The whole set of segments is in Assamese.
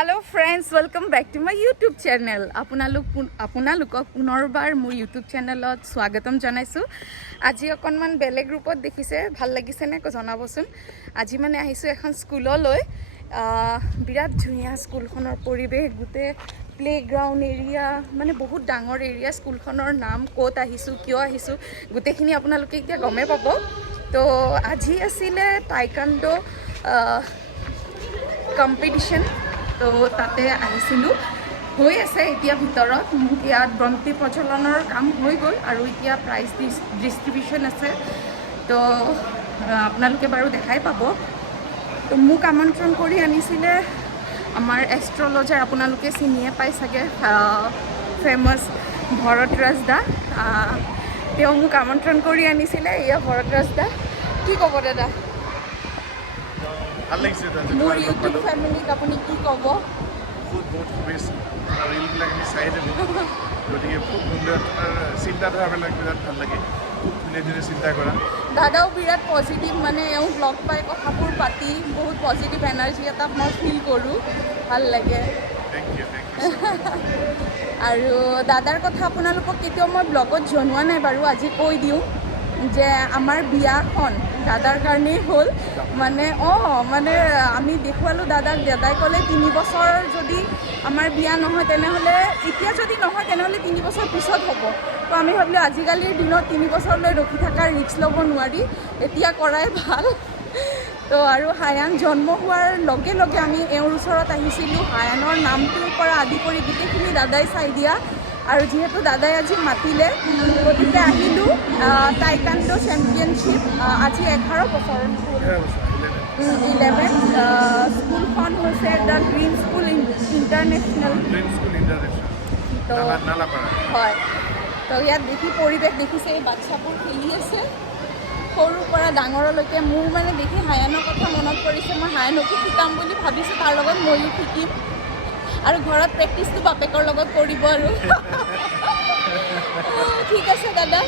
Hello friends, welcome back to my YouTube channel. আপোনালোকক পুনৰবাৰ মোৰ YouTube চেনেলত স্বাগতম জনাইছো। আজি অকনমান বেলেগ গ্ৰুপত দেখিছে, ভাল লাগিছে নে জনাবচোন। আজি মানে আহিছো এখন স্কুললৈ। বিৰাট ধুনীয়া স্কুলখনৰ পৰিৱেশ, গুটে প্লেগ্ৰাউণ্ড এৰিয়া, মানে বহুত ডাঙৰ এৰিয়া। স্কুলখনৰ নাম, ক'ত আহিছো, কিয় আহিছো, গোটেইখিনি আপোনালোকে এতিয়া গমে পাব। তো আজি আছিলে টাইকাণ্ডো কম্পিটিশ্যন। তো তাতে আহিছিলোঁ, হৈ আছে এতিয়া ভিতৰত। ইয়াত বন্তি প্ৰজ্বলনৰ কাম হৈ গ'ল আৰু এতিয়া প্ৰাইজ ডিষ্ট্ৰিবিউশ্যন আছে। তো আপোনালোকে বাৰু দেখাই পাব। তো মোক আমন্ত্ৰণ কৰি আনিছিলে আমাৰ এষ্ট্ৰলজাৰ, আপোনালোকে চিনিয়ে পাই চাগে, ফেমাছ ভৰতৰাজ দা। তেওঁ মোক আমন্ত্ৰণ কৰি আনিছিলে। এয়া ভৰতৰাজ দা, কি ক'ব দাদা? মোৰ ইউটিউব ফেমিলিক আপুনি কি ক'ব? বহুত শুভেচ্ছা। ৰিলবিলাক আমি চাই থাকোঁ, গতিকে খুব সুন্দৰ চিন্তাধাৰাবিলাক বিৰাট ভাল লাগে। খুব ধুনীয়া ধুনীয়া চিন্তা কৰা। দাদাও বিৰাট পজিটিভ, মানে এওঁ ব্লগ পাই কথাবোৰ পাতি বহুত পজিটিভ এনাৰ্জি এটা মই ফিল কৰোঁ, ভাল লাগে। Thank you. আৰু দাদাৰ কথা আপোনালোকক কেতিয়াও মই ব্লগত জনোৱা নাই বাৰু, আজি কৈ দিওঁ যে আমাৰ বিয়াখন দাদাৰ কাৰণেই হ'ল। মানে মানে আমি দেখুৱালোঁ দাদাক, দাদাই ক'লে 3 বছৰ যদি আমাৰ বিয়া নহয় তেনেহ'লে, এতিয়া যদি নহয় তেনেহ'লে 3 বছৰ পিছত হ'ব। তো আমি ভাবিলোঁ আজিকালিৰ দিনত 3 বছৰলৈ ৰখি থকাৰ ৰিস্ক ল'ব নোৱাৰি, এতিয়া কৰাই ভাল। তো আৰু হায়ান জন্ম হোৱাৰ লগে লগে আমি এওঁৰ ওচৰত আহিছিলোঁ। হায়ানৰ নামটোৰ পৰা আদি কৰি গোটেইখিনি দাদাই চাই দিয়া। আৰু যিহেতু দাদাই আজি মাতিলে, গতিকে আহিলোঁ। টাইকাণ্ডো চেম্পিয়নশ্বিপ আজি 11 বছৰ, 11। স্কুলখন হৈছে দ্য গ্ৰীণ স্কুল ইণ্টাৰনেশ্যনেল। তো হয়, তো ইয়াত দেখি পৰিৱেশ দেখিছে, এই বাচ্চাবোৰ খেলি আছে সৰুৰ পৰা ডাঙৰলৈকে। মোৰ মানে দেখি হায়ানৰ কথা মনত পৰিছে। মই হায়ানকো শিকাম বুলি ভাবিছোঁ, তাৰ লগত ময়ো শিকিম। আৰু ঘৰত প্ৰেক্টিচটো বাপেকৰ লগত কৰিব আৰু। ঠিক আছে দাদা।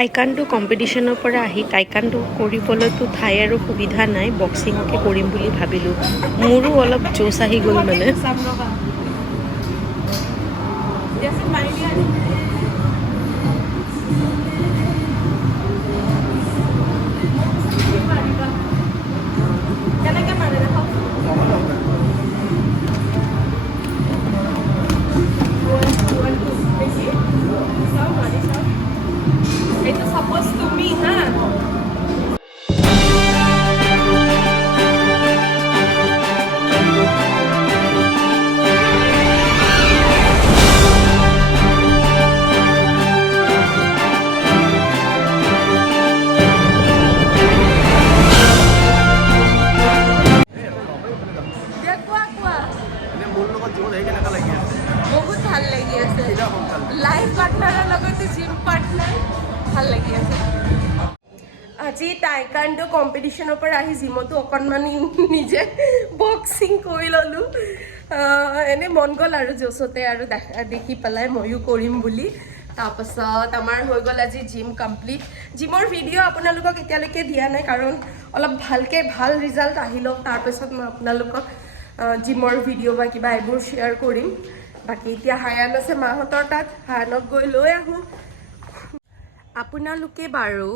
টাইকাণ্ডো কম্পিটিশ্যনৰ পৰা আহি টাইকাণ্ডো কৰিবলৈতো ঠাই আৰু সুবিধা নাই, বক্সিঙকে কৰিম বুলি ভাবিলোঁ। মোৰো অলপ জোচ আহি গ'ল মানে। জিমত আহি কেনেকুৱা লাগি আছে বহুত ভাল লাগি আছে কেতিয়া সোনকালে লাইফ পাৰ্টনাৰৰ লগতে জিম পাৰ্টনাৰ ভাল লাগি আছে আজি টাইকাণ্ডো কম্পিটিশ্যনৰ পৰা আহি জিমতো অকণমান নিজে বক্সিং কৰি ল'লোঁ এনেই মন গ'ল আৰু জ'চতে আৰু দেখি পেলাই ময়ো কৰিম বুলি তাৰপাছত আমাৰ হৈ গ'ল আজি জিম কমপ্লিট জিমৰ ভিডিঅ' আপোনালোকক এতিয়ালৈকে দিয়া নাই কাৰণ অলপ ভালকৈ ভাল ৰিজাল্ট আহি লওক তাৰপিছত মই আপোনালোকক জিমৰ ভিডিঅ' বা কিবা এইবোৰ শ্বেয়াৰ কৰিম বাকী এতিয়া হায়ান আছে মাহঁতৰ তাত হায়ানক গৈ লৈ আহোঁ আপোনালোকে বাৰু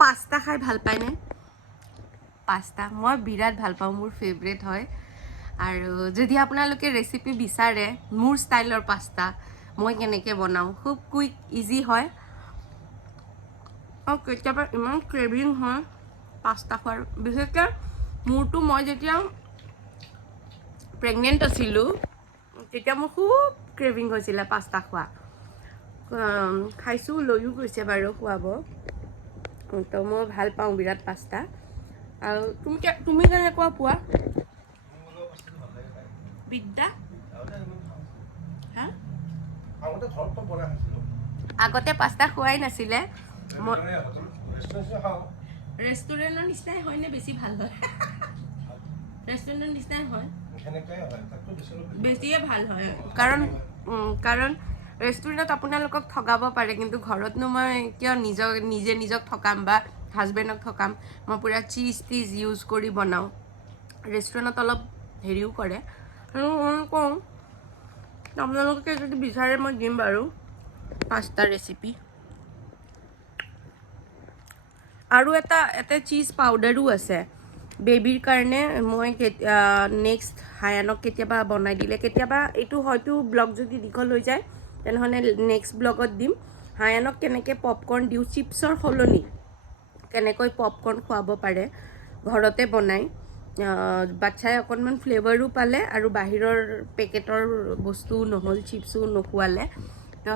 পাস্তা খাই ভাল পায়নে পাস্তা মই বিৰাট ভাল পাওঁ মোৰ ফেভৰেট হয় আৰু যদি আপোনালোকে ৰেচিপি বিচাৰে মোৰ ষ্টাইলৰ পাস্তা মই কেনেকৈ বনাওঁ খুব কুইক ইজি হয় আৰু কেতিয়াবা ইমান ক্ৰেভিং হয় পাস্তা খোৱাৰ বিশেষকৈ মোৰতো মই যেতিয়া প্ৰেগনেণ্ট আছিলোঁ তেতিয়া মোৰ খুব ক্ৰেভিং হৈছিলে পাস্তা খোৱা খাইছোঁ লৈও গৈছে বাৰু খুৱাব তো মই ভাল পাওঁ বিৰাট পাস্তা আৰু তুমি কেনেকুৱা পোৱা বিদ্যা হা আগতে পাস্তা খোৱাই নাছিলে ৰেষ্টুৰেণ্টৰ নিচিনাই হয় নে বেছি ভাল হয় ৰেষ্টুৰেণ্টৰ নিচিনাই হয় বেছিয়ে ভাল হয় কাৰণ ৰেষ্টুৰেণ্টত আপোনালোকক ঠগাব পাৰে কিন্তু ঘৰতনো মই কিয় নিজক ঠগাম বা হাজবেণ্ডক ঠগাম মই পূৰা চিজ টিজ ইউজ কৰি বনাওঁ ৰেষ্টুৰেণ্টত অলপ হেৰিও কৰে আৰু মই কওঁ আপোনালোকে যদি বিচাৰে মই দিম বাৰু পাস্তা ৰেচিপি আৰু এটা চিজ পাউডাৰো আছে বেবীৰ কাৰণে মই নেক্সট হায়ানক কেতিয়াবা বনাই দিলে কেতিয়াবা এইটো হয়তো ব্লগ যদি দীঘল হৈ যায় তেনেহ'লে নেক্সট ব্লগত দিম হায়ানক কেনেকৈ পপকৰ্ণ দিওঁ চিপছৰ সলনি কেনেকৈ পপকৰ্ণ খুৱাব পাৰে ঘৰতে বনাই বাচ্ছাই অকণমান ফ্লেভাৰো পালে আৰু বাহিৰৰ পেকেটৰ বস্তু নহ'ল চিপছো নোখোৱালে তো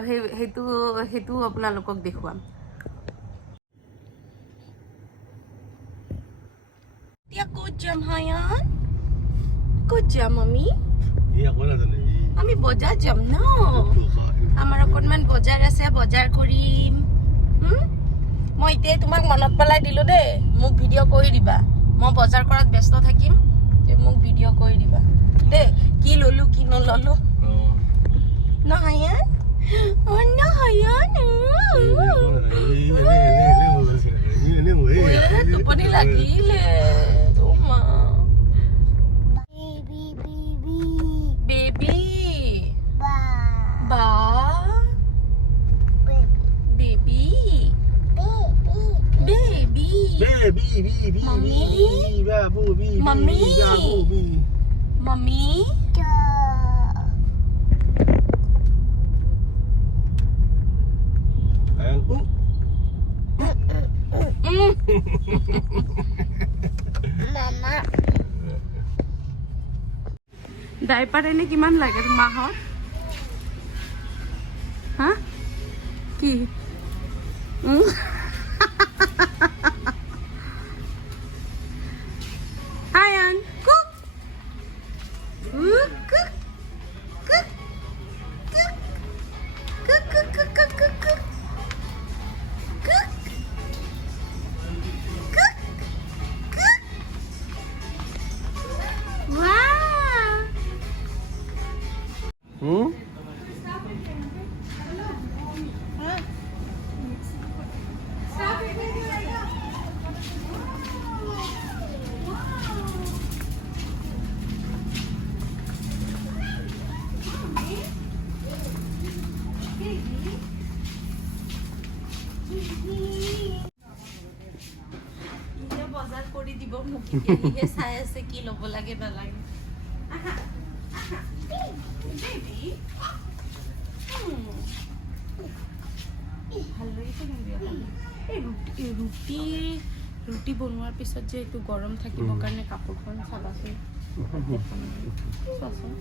সেইটো আপোনালোকক দেখুৱাম এতিয়া ক'ত যাম হায়ান ক'ত যাম আমি বজাৰ যাম ন আমাৰ অকণমান বজাৰ আছে বজাৰ কৰিম মই এতিয়া তোমাক মনত পেলাই দিলোঁ দেই মোক ভিডিঅ' কৰি দিবা মই বজাৰ কৰাত ব্যস্ত থাকিম মোক ভিডিঅ' কৰি দিবা দেই কি ল'লোঁ কি নল'লোঁ ন হায়ান ন হায়ান টোপনি লাগিলে বেবী বা baby baby mommy mommy mommy mama diaper এনে কিমান লাগে মাহত হা কি Hayan, cook. Cook. Cook. Cook. Cook. Cook. Cook. Cook. Cook. Cook. Cook. Cook. Cook. Wow. বজাৰ কৰি দিব মোক এতিয়া চাই আছে কি ল'ব লাগে নালাগে ভাল লাগিছে ৰুটি বনোৱাৰ পিছত যে এইটো গৰম থাকিবৰ কাৰণে কাপোৰখন চাবাচোন চোৱাচোন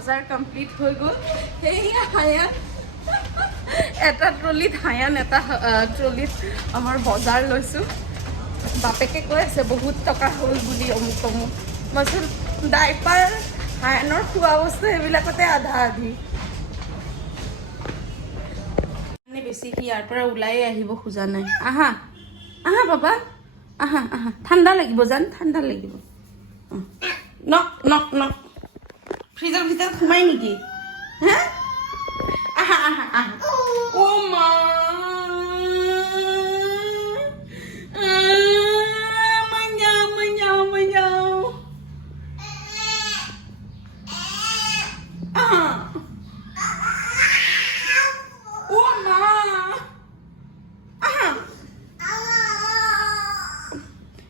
বজাৰ কমপ্লিট হৈ গ'ল। সেয়া হায়ান এটা ট্ৰলিত হায়ান এটা ট্ৰলিত আমাৰ বজাৰ লৈছোঁ। বাপেকে কৈ আছে বহুত টকা হ'ল বুলি অমুক তমুক। মই ডাইপাৰ হায়ানৰ খোৱা বস্তু সেইবিলাকতে আধা আধি মানে বেছি সি ইয়াৰ পৰা ওলাই আহিব খোজা নাই। আহা আহা বাবা আহা আহা, ঠাণ্ডা লাগিব জান, ঠাণ্ডা লাগিব। নক নক নক, ফ্ৰিজৰ ভিতৰত সোমাই নেকি? হা আহা আহা আহা। অ' মা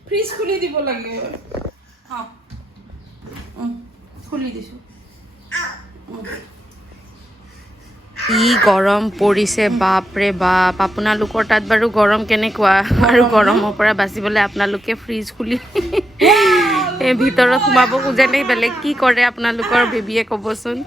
ফ্ৰিজ খুলি দিব লাগে। খুলি দিছোঁ। কি গৰম পৰিছে বাপৰে বাপ। আপোনালোকৰ তাত বাৰু গৰম কেনেকুৱা? আৰু গৰমৰ পৰা বাচিবলৈ আপোনালোকে ফ্ৰিজ খুলি ভিতৰত সোমাব খোজে নে বেলেগ কি কৰে আপোনালোকৰ বেবীয়ে ক'বচোন।